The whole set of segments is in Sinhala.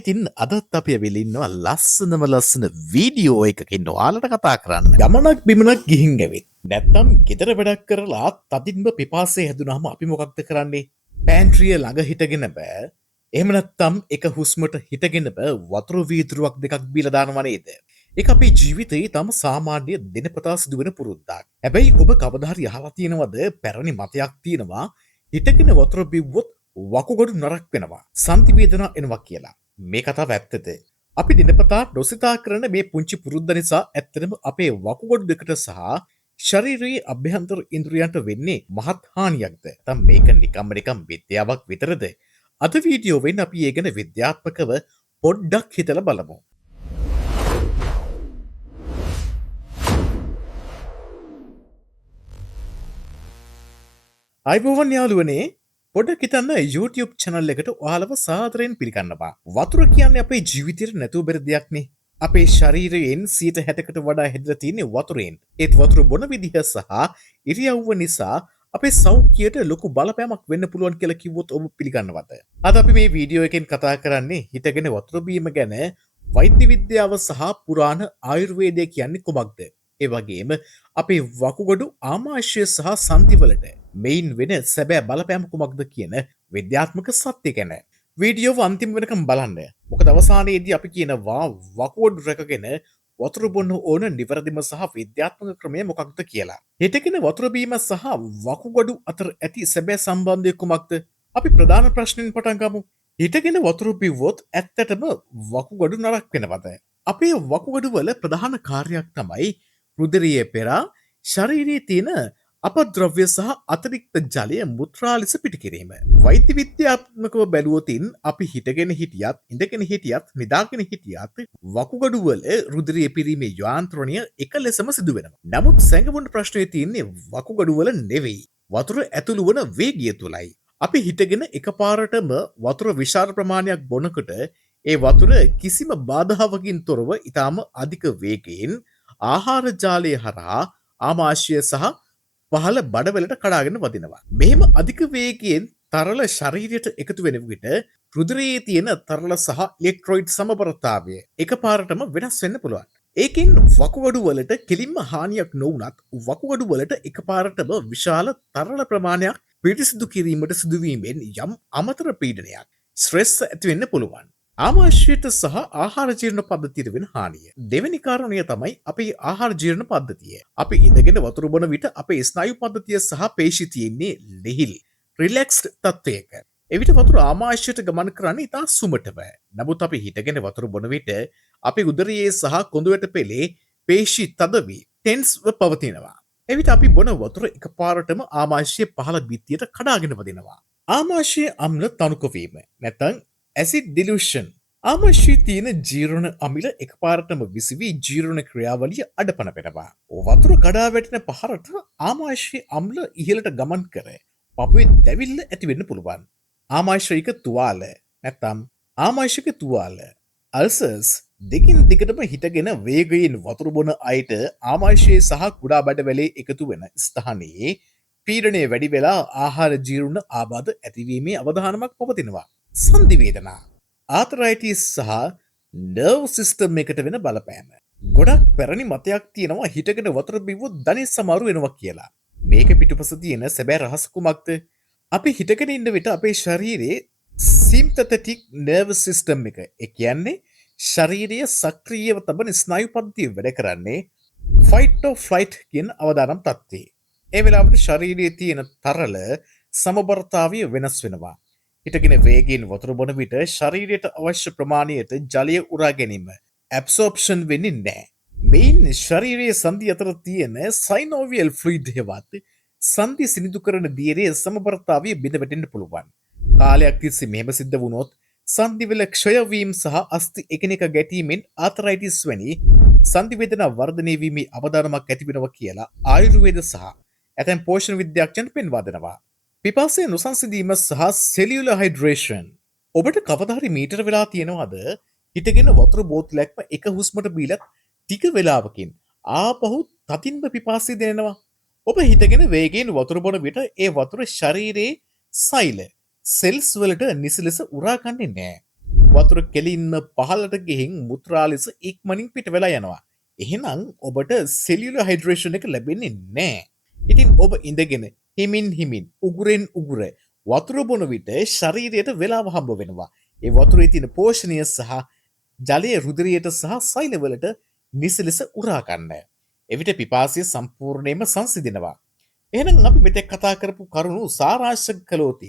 ඉතින් අදත් අපි ඇවිල්ලා ඉන්නවා ලස්සනම ලස්සන වීඩියෝ එකකින් ඔයාලට කතා කරන්න. ගමනක් බිමනක් ගිහින් ඇවිත් නැත්තම් ගෙදර වැඩක් කරලා තදින්ම පිපාසය හැදුනහම අපි මොකක්ද කරන්නේ? පෑන්ට්‍රිය ළඟ හිටගෙන බෑ. එහෙම නැත්තම් එක හුස්මට හිටගෙන බෑ වතුර වීදුරුවක් දෙකක් බීලා දානවා නේද? ඒක අපේ ජීවිතේ තම සාමාන්‍ය දිනපතා සිදුවෙන පුරුද්දක්. හැබැයි ඔබ කවදා හරි අහලා තියෙනවද පැරණි මතයක් තියෙනවා හිටගෙන වතුර බිව්වොත් වකුගඩු නරක් වෙනවා සංතිවේදනා එනවා කියලා. මේ කතාව ඇත්තද? අපි දිනපතා නොසිතා කරන මේ පුංචි පුරුද්ද නිසා ඇත්තටම අපේ වකුගඩු දෙකට සහ ශරීරයේ අභ්‍යන්තර ඉන්ද්‍රියන්ට වෙන්නේ මහත් හානියක්ද? නැත්නම් මේක නිකම්ම විද්‍යාවක් විතරද? අද වීඩියෝවෙන් අපි ඒ ගැන විද්‍යාත්මකව පොඩ්ඩක් හිතලා බලමු. අයිබෝවන් යාළුවනේ, පොඩක් හිතන්න YouTube channel එකට ඔයාලව සාදරයෙන් පිළිගන්නවා. වතුර කියන්නේ අපේ ජීවිතේට නැතුව බැරි දෙයක්නේ. අපේ ශරීරයෙන් 60%කට වඩා හැදලා තියෙන්නේ වතුරෙන්. ඒත් වතුර බොන විදිහ සහ ඉරියව්ව නිසා අපේ සෞඛ්‍යයට ලොකු බලපෑමක් වෙන්න පුළුවන් කියලා කිව්වොත් ඔබ පිළිගන්නවද? අද අපි මේ වීඩියෝ එකෙන් කතා කරන්නේ හිතගෙන වතුර බීම ගැන. වෛද්‍ය විද්‍යාව සහ පුරාණ ආයුර්වේදය කියන්නේ කුමක්ද? ඒ වගේම අපේ වකුගඩු ආමාශය සහ සන්ධිවලට මෙයින් වෙන සැබෑ බලපෑම කුමක්ද කියන විද්‍යාත්මක සත්‍ය ගැන වීඩියෝව අන්තිම වෙනකම් බලන්න. මොකද අවසානයේදී අපි කියනවා වකුගඩු රැකගෙන වතුර බොන්න ඕන නිවැරදිම සහ විද්‍යාත්මක ක්‍රමය මොකක්ද කියලා. හිටගෙන වතුර බීම සහ වකුගඩු අතර ඇති සැබෑ සම්බන්ධය කුමක්ද? අපි ප්‍රධාන ප්‍රශ්නෙන් පටන් ගමු. හිටගෙන වතුර බිව්වොත් ඇත්තටම වකුගඩු නරක් වෙනවද? අපේ වකුගඩු වල ප්‍රධාන කාර්යයක් තමයි රුධිරයේ පෙරා ශරීරයේ තියෙන අපද්‍රව්‍ය සහ අතිරික්ත ජලය මුත්‍රා ලෙස පිටකිරීම. වෛද්‍ය විද්‍යාත්මකව බැලුවොතින් අපි හිටගෙන හිටියත් ඉඳගෙන හිටියත් නිදාගෙන හිටියත් වකුගඩු වල රුධිරය පිරීමේ යාන්ත්‍රණය එක ලෙසම සිදු වෙනවා. නමුත් සැඟවුණු ප්‍රශ්නේ තියෙන්නේ වකුගඩු වල නෙවෙයි. වතුර ඇතුළු වන වේගය තුලයි. අපි හිටගෙන එකපාරටම වතුර විශාල ප්‍රමාණයක් බොනකොට ඒ වතුර කිසිම බාධාවකින් තොරව ඊටාම අධික වේගයෙන් ආහාර ජාලය හරහා ආමාශය සහ පහළ බඩවැලට කඩාගෙන වදිනවා. මෙහෙම අධික වේගයෙන් තරල ශරීරයට එකතු වෙන විට රුධිරයේ තියෙන තරල සහ ඉලෙක්ට්‍රෝයිඩ් සමබරතාවය එකපාරටම වෙනස් වෙන්න පුළුවන්. ඒකෙන් වකුගඩු වලට කෙලින්ම හානියක් නොවුනත් වකුගඩු වලට එකපාරටම විශාල තරල ප්‍රමාණයක් පිරිසිදු කිරීමට සිදුවීමෙන් යම් අමතර පීඩනයක් ස්ට්‍රෙස් ඇති වෙන්න පුළුවන්. ආමාශයට සහ ආහාර ජීර්ණ පද්ධතියට වෙන හානිය. දෙවෙනි කාරණය තමයි අපේ ආහාර ජීර්ණ පද්ධතිය. අපි ඉඳගෙන වතුර බොන විට අපේ ස්නායු පද්ධතිය සහ පේශි තියෙන්නේ ලිහිල් රිලැක්ස්ඩ් තත්ත්වයක. එවිට වතුර ආමාශයට ගමන් කරන්නේ ඉතා සුමටව. නමුත් අපි හිටගෙන වතුර බොන විට අපේ උදරයේ සහ කොඳුයට පෙළේ පේශි තද වී ටෙන්ස්ව පවතිනවා. එවිට අපි බොන වතුර එකපාරටම ආමාශය පහළ බිත්තියට කඩාගෙන වදිනවා. ආමාශයේ අම්ල තනුක වීම නැත්නම් ඇසිඩ් ඩිලූෂන්. ආමාශයේ තියෙන ජීර්ණ අමිල එකපාරටම විසවී ජීර්ණ ක්‍රියාවලිය අඩපණ වෙනවා. වතුර කඩා වැටෙන පහරට ආමාශයේ අම්ල ඉහළට ගමන් කර පපුවේ දැවිල්ල ඇති වෙන්න පුළුවන්. ආමාශයික තුවාල නැත්නම් ආමාශයික තුවාල අල්සර්ස් දෙකින් දිගටම හිටගෙන වේගයෙන් වතුර බොන අයට ආමාශයේ සහ කුඩා බඩවැලේ එකතු වෙන ස්ථානයේ පීඩනය වැඩි වෙලා ආහාර ජීර්ණ ආබාධ ඇතිවීමේ අවධානමක් පවතිනවා. සංධිවේදනා ආතරයිටිස් සහ නර්ව් සිස්ටම් එකට වෙන බලපෑම. ගොඩක් පැරණි මතයක් තියෙනවා හිටගෙන වතුර බිව්වොත් ධනෙ සමාරු වෙනවා කියලා. මේක පිටුපස තියෙන සැබෑ රහස කුමක්ද? අපි හිටගෙන ඉන්න විට අපේ ශරීරයේ සිම්පතටික් නර්ව් සිස්ටම් එක, ඒ කියන්නේ ශරීරයේ සක්‍රියව තබන ස්නායු පද්ධතිය වැඩ කරන්නේ ෆයිට් ඔර් ෆ්ලයිට් කියන අවදානම් තත්ත්වයේ. ඒ වෙලාවට ශරීරයේ තියෙන තරල සමබරතාවය වෙනස් වෙනවා. හිටගෙන වේගයෙන් වතුර බොන විට ශරීරයට අවශ්‍ය ප්‍රමාණයට ජලය උරා ගැනීම ඇබ්සෝප්ෂන් වෙන්නේ නැහැ. මෙයින් ශරීරයේ සන්ධි අතර තියෙන සයිනෝවියල් ෆ්ලුයිඩ් හෙවත් සන්ධි සිනිදු කරන දියරේ සමබරතාවය බිඳ වැටෙන්න පුළුවන්. කාලයක් තිස්සේ මෙහෙම සිද්ධ වුණොත් සන්ධිවල ක්ෂය වීම සහ අස්ථි එකිනෙක ගැටීමෙන් ආතරයිටිස් වැනි සන්ධි වේදනා වර්ධනය වීමේ අවදානමක් ඇති වෙනවා කියලා ආයුර්වේද සහ ඇතැම් පෝෂණ විද්‍යාඥයන් පෙන්වා දෙනවා. පිපාසය නොසන්සිඳීම සහ සෙලියුලර් හයිඩ්‍රේෂන්. ඔබට කවදා හරි මීටර වෙලා තියෙනවද හිටගෙන වතුර බෝතලයක්ම එක හුස්මට බීලත් ටික වෙලාවකින් ආපහු තදින්ම පිපාසය දැනෙනවා. ඔබ හිටගෙන වේගයෙන් වතුර බොන විට ඒ වතුර ශරීරයේ සෛල සෙල්ස් වලට නිසි ලෙස උරා ගන්නේ නැහැ. වතුර කෙලින්ම පහළට ගිහින් මුත්‍රා ලෙස ඉක්මනින් පිට වෙලා යනවා. එහෙනම් ඔබට සෙලියුලර් හයිඩ්‍රේෂන් එක ලැබෙන්නේ නැහැ. ඉතින් ඔබ ඉඳගෙන හිමින් හිමින් උගුරෙන් උගුර වතුර බොන විට ශරීරයට වෙලාව හම්බ වෙනවා. ඒ වතුරේ තියෙන පෝෂණය සහ ජලය රුධිරයට සහ සෛලවලට නිසි ලෙස උරා ගන්න. එවිට පිපාසය සම්පූර්ණයෙන්ම සංසිඳෙනවා. එහෙනම් අපි මෙතෙක් කතා කරපු කරුණු සාරාංශ කළොත්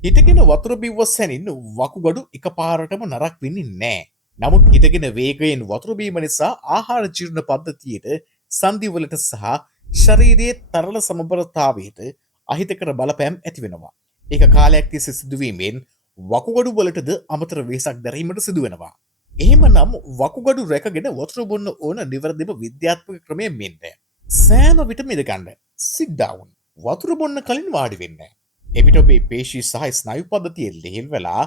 හිටගෙන වතුර බිව්ව සැනින් වකුගඩු එකපාරටම නරක් වෙන්නේ නැහැ. නමුත් හිටගෙන වේගයෙන් වතුර බීම නිසා ආහාර ජීර්ණ පද්ධතියට සංදිවලට සහ ශරීරයේ තරල සමබරතාවයට අහිතකර බලපෑම් ඇති වෙනවා. ඒක කාලයක් තිස්සේ සිදුවීමෙන් වකුගඩු වලටද අමතර වෙහසක් දැරීමට සිදු වෙනවා. එහෙමනම් වකුගඩු රැකගෙන වතුර බොන්න ඕන නිවැරදිම විද්‍යාත්මක ක්‍රමය මෙන්න. සෑම විටම ඉඳ ගන්න. sit down. වතුර බොන්න කලින් වාඩි වෙන්න. එවිට ඔබේ පේශී සහ ස්නායු පද්ධතිය ලිහිල් වෙලා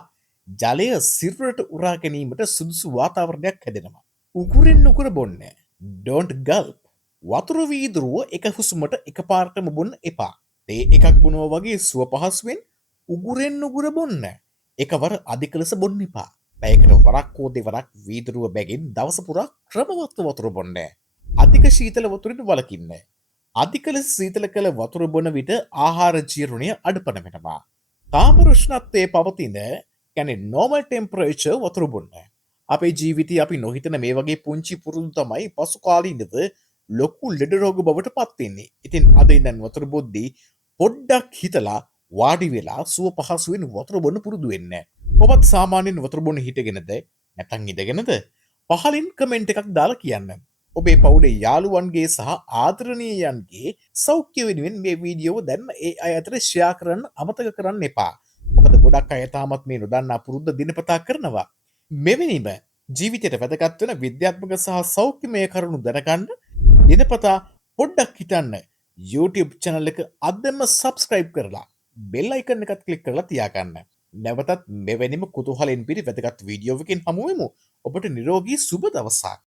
ජලය සිරුරට උරා ගැනීමට සුදුසු වාතාවරණයක් හැදෙනවා. උගුරෙන් උගුර බොන්න. don't gulp. වතුර වීදුරුව එක හුස්මට එකපාරටම බොන්න එපා. තේ එකක් බොනවා වගේ සුව පහසුවෙන් උගුරෙන් උගුර බොන්න. එකවර අධික ලෙස බොන්න එපා. පැයකට වරක් හෝ දෙවරක් වීදුරුව බැගින් දවස පුරා ක්‍රමවත්ව වතුර බොන්න. අධික ශීතල වතුරෙන් වළකින්න. අධික ලෙස සීතල කළ වතුර බොන විට ආහාර ජීර්ණය අඩපණ වෙනවා. කාමර උෂ්ණත්වයේ පවතින කියන්නේ normal temperature වතුර බොන්න. අපේ ජීවිතයේ අපි නොහිතන මේ වගේ පුංචි පුරුදු තමයි පසු කාලීනව ලොකු ලෙඩ රෝග බවට පත් වෙන්නේ. ඉතින් අද ඉඳන් වතුර බොද්දී පොඩ්ඩක් හිතලා වාඩි වෙලා සුව පහසුවෙන් වතුර බොන්න පුරුදු වෙන්න. ඔබත් සාමාන්‍යයෙන් වතුර බොන්න හිටගෙනද නැත්නම් ඉඳගෙනද? පහලින් කමෙන්ට් එකක් දාලා කියන්න. ඔබේ පවුලේ යාළුවන්ගේ සහ ආදරණීයයන්ගේ සෞඛ්‍ය වෙනුවෙන් මේ වීඩියෝව දැන්ම ඒ අය අතර ෂෙයා කරන්න අමතක කරන්න එපා. මොකද ගොඩක් අය තාමත් මේ නොදන්නා පුරුද්ද දිනපතා කරනවා. මෙවැනිම ජීවිතයට වැදගත් වෙන විද්‍යාත්මක සහ සෞඛ්‍යමය කරුණු දැනගන්න දිනපතා පොඩ්ඩක් හිතන්න YouTube channel එක අදම subscribe කරලා bell icon එකත් click කරලා තියාගන්න. නැවතත් මෙවැනිම කුතුහලෙන් පිරි වැදගත් වීඩියෝවකින් හමු වෙමු. ඔබට නිරෝගී සුබ දවසක්.